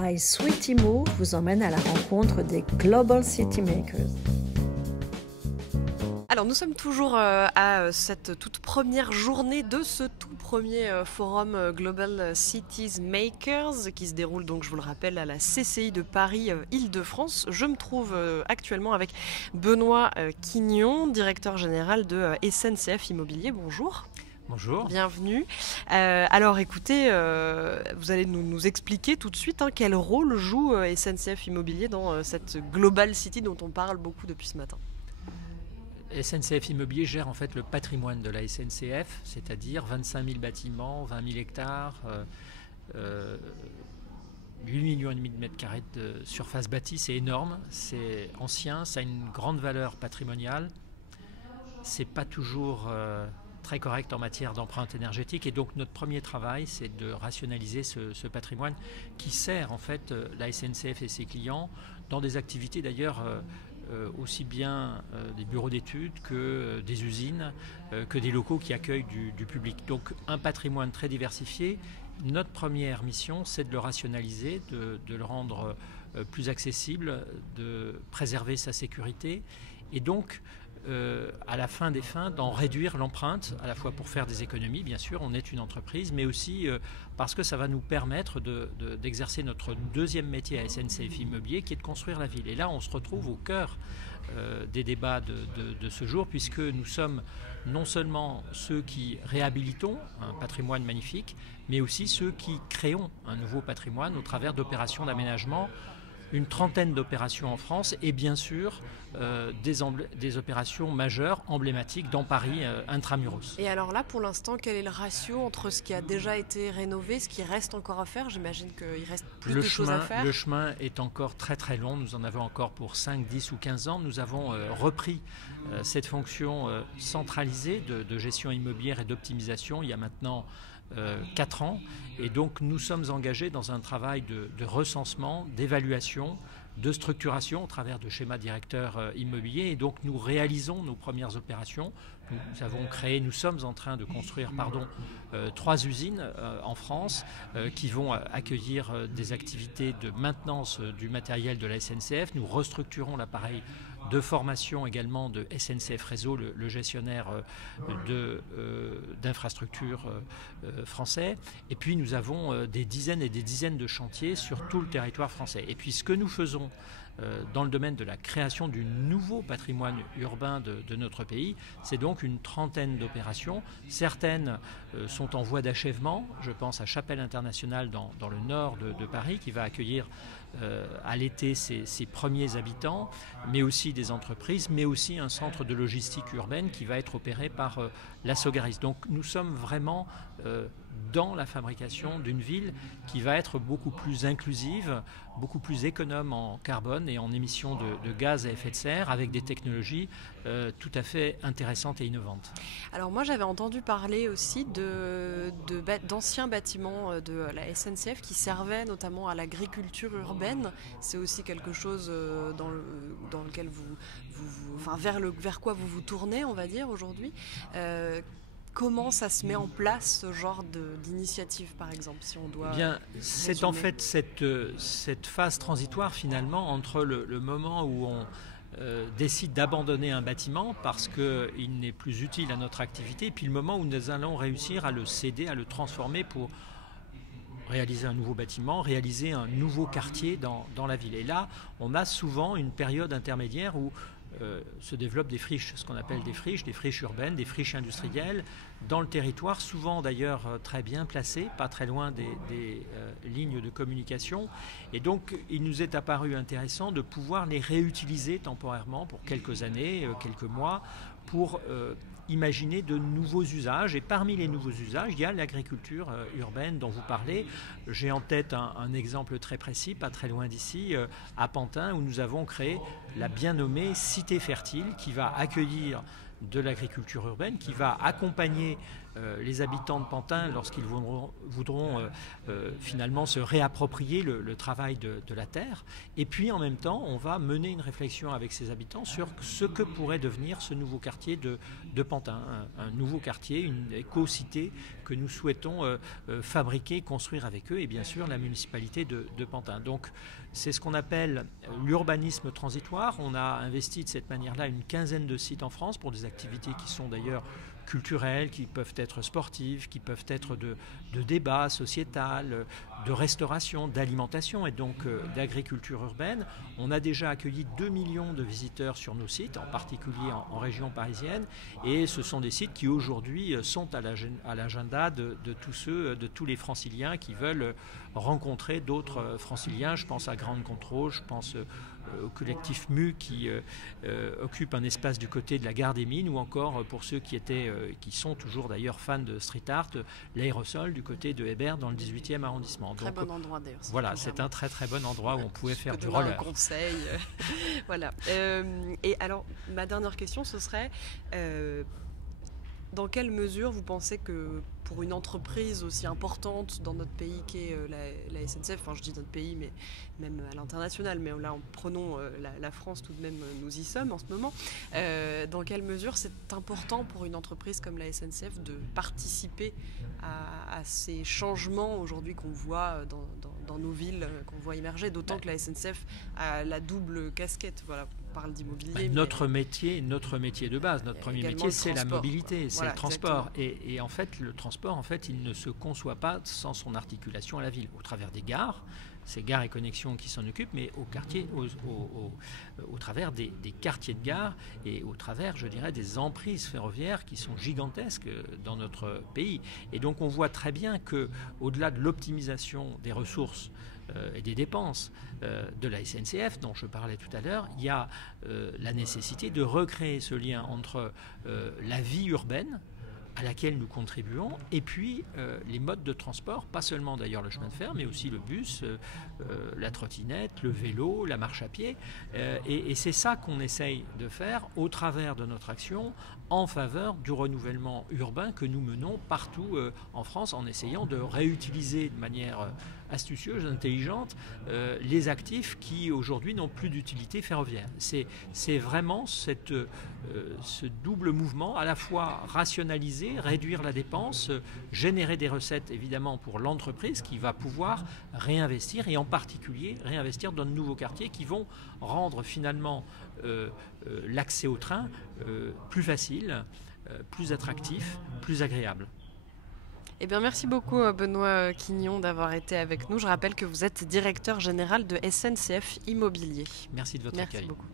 My Sweetie Move vous emmène à la rencontre des Global City Makers. Alors nous sommes toujours à cette toute première journée de ce tout premier forum Global Cities Makers qui se déroule donc, je vous le rappelle, à la CCI de Paris Île-de-France. Je me trouve actuellement avec Benoît Quignon, directeur général de SNCF Immobilier. Bonjour. Bonjour. Bienvenue. Alors écoutez, vous allez nous expliquer tout de suite quel rôle joue SNCF Immobilier dans cette Global City dont on parle beaucoup depuis ce matin. SNCF Immobilier gère en fait le patrimoine de la SNCF, c'est-à-dire 25 000 bâtiments, 20 000 hectares, 8,5 millions de mètres carrés de surface bâtie. C'est énorme, c'est ancien, ça a une grande valeur patrimoniale. C'est pas toujours très correct en matière d'empreinte énergétique, et donc notre premier travail, c'est de rationaliser ce patrimoine qui sert en fait la SNCF et ses clients dans des activités d'ailleurs aussi bien des bureaux d'études que des usines, que des locaux qui accueillent du public. Donc un patrimoine très diversifié. Notre première mission, c'est de le rationaliser, de le rendre plus accessible, de préserver sa sécurité et donc à la fin des fins, d'en réduire l'empreinte, à la fois pour faire des économies, bien sûr, on est une entreprise, mais aussi parce que ça va nous permettre d'exercer notre deuxième métier à SNCF Immobilier, qui est de construire la ville. Et là, on se retrouve au cœur des débats de ce jour, puisque nous sommes non seulement ceux qui réhabilitons un patrimoine magnifique, mais aussi ceux qui créons un nouveau patrimoine au travers d'opérations d'aménagement. Une trentaine d'opérations en France et bien sûr des opérations majeures, emblématiques dans Paris intramuros. Et alors là, pour l'instant, quel est le ratio entre ce qui a déjà été rénové, ce qui reste encore à faire? J'imagine qu'il reste plus de choses à faire. Le chemin est encore très très long, nous en avons encore pour 5, 10 ou 15 ans. Nous avons repris cette fonction centralisée de gestion immobilière et d'optimisation il y a maintenant 4 ans, et donc nous sommes engagés dans un travail de recensement, d'évaluation, de structuration au travers de schémas directeurs immobiliers, et donc nous réalisons nos premières opérations. Nous sommes en train de construire 3 usines en France qui vont accueillir des activités de maintenance du matériel de la SNCF. Nous restructurons l'appareil de formation également de SNCF Réseau, le gestionnaire d'infrastructures français. Et puis nous avons des dizaines et des dizaines de chantiers sur tout le territoire français. Et puis ce que nous faisons dans le domaine de la création du nouveau patrimoine urbain de notre pays, c'est donc une trentaine d'opérations. Certaines sont en voie d'achèvement. Je pense à Chapelle Internationale dans le nord de Paris, qui va accueillir à l'été ses premiers habitants, mais aussi des entreprises, mais aussi un centre de logistique urbaine qui va être opéré par la Sogaris. Donc nous sommes vraiment dans la fabrication d'une ville qui va être beaucoup plus inclusive, beaucoup plus économe en carbone et en émissions de gaz à effet de serre, avec des technologies tout à fait intéressantes et innovantes. Alors moi j'avais entendu parler aussi d'anciens bâtiments de la SNCF qui servaient notamment à l'agriculture urbaine. C'est aussi quelque chose dans lequel vers quoi vous vous tournez, on va dire, aujourd'hui. Comment ça se met en place, ce genre d'initiative, par exemple, si on doit c'est en fait cette phase transitoire, finalement, entre le moment où on décide d'abandonner un bâtiment parce qu'il n'est plus utile à notre activité, et puis le moment où nous allons réussir à le céder, à le transformer pour réaliser un nouveau bâtiment, réaliser un nouveau quartier dans la ville. Et là, on a souvent une période intermédiaire où se développent des friches, ce qu'on appelle des friches urbaines, des friches industrielles, dans le territoire, souvent d'ailleurs très bien placées, pas très loin des lignes de communication. Et donc, il nous est apparu intéressant de pouvoir les réutiliser temporairement pour quelques années, quelques mois, pour imaginer de nouveaux usages. Et parmi les nouveaux usages, il y a l'agriculture urbaine dont vous parlez. J'ai en tête un exemple très précis, pas très loin d'ici, à Pantin, où nous avons créé la bien nommée Cité Fertile, qui va accueillir de l'agriculture urbaine, qui va accompagner les habitants de Pantin lorsqu'ils voudront finalement se réapproprier le travail de la terre. Et puis en même temps, on va mener une réflexion avec ces habitants sur ce que pourrait devenir ce nouveau quartier de Pantin, un nouveau quartier, une éco-cité que nous souhaitons fabriquer, construire avec eux, et bien sûr la municipalité de Pantin. Donc c'est ce qu'on appelle l'urbanisme transitoire. On a investi de cette manière-là une quinzaine de sites en France pour des activités qui sont d'ailleurs culturelles, qui peuvent être sportives, qui peuvent être de débat sociétal, de restauration, d'alimentation et donc d'agriculture urbaine. On a déjà accueilli 2 millions de visiteurs sur nos sites, en particulier en région parisienne, et ce sont des sites qui aujourd'hui sont à l'agenda de tous les franciliens qui veulent rencontrer d'autres franciliens. Je pense à Grande Contrôle, je pense au collectif MU qui occupe un espace du côté de la gare des Mines, ou encore pour ceux qui sont toujours d'ailleurs fans de street art, l'Aérosol du côté de Hébert dans le 18e arrondissement. Très bon endroit d'ailleurs. Voilà, c'est un très très bon endroit où on pouvait faire du roller. Un conseil. Voilà. Et alors, ma dernière question, ce serait dans quelle mesure vous pensez que pour une entreprise aussi importante dans notre pays qu'est la SNCF, enfin je dis notre pays, mais même à l'international, mais là en prenant la France tout de même, nous y sommes en ce moment, dans quelle mesure c'est important pour une entreprise comme la SNCF de participer à ces changements aujourd'hui qu'on voit dans nos villes, qu'on voit émerger, d'autant que la SNCF a la double casquette, voilà. Parle d'immobilier. Notre métier de base, notre premier métier, c'est la mobilité, c'est le transport. Et en fait, le transport, il ne se conçoit pas sans son articulation à la ville, au travers des gares. C'est Gares et Connexions qui s'en occupent, mais au travers des quartiers de gare et au travers, je dirais, des emprises ferroviaires qui sont gigantesques dans notre pays. Et donc on voit très bien qu'au-delà de l'optimisation des ressources et des dépenses de la SNCF, dont je parlais tout à l'heure, il y a la nécessité de recréer ce lien entre la vie urbaine, à laquelle nous contribuons, et puis les modes de transport, pas seulement d'ailleurs le chemin de fer, mais aussi le bus, la trottinette, le vélo, la marche à pied. Et c'est ça qu'on essaye de faire au travers de notre action en faveur du renouvellement urbain que nous menons partout en France, en essayant de réutiliser de manière astucieuse, intelligente, les actifs qui aujourd'hui n'ont plus d'utilité ferroviaire. C'est vraiment ce double mouvement, à la fois rationaliser, réduire la dépense, générer des recettes évidemment pour l'entreprise qui va pouvoir réinvestir, et en particulier réinvestir dans de nouveaux quartiers qui vont rendre finalement l'accès au train plus facile, plus attractif, plus agréable. Eh bien, merci beaucoup Benoît Quignon d'avoir été avec nous. Je rappelle que vous êtes directeur général de SNCF Immobilier. Merci de votre accueil. Merci beaucoup.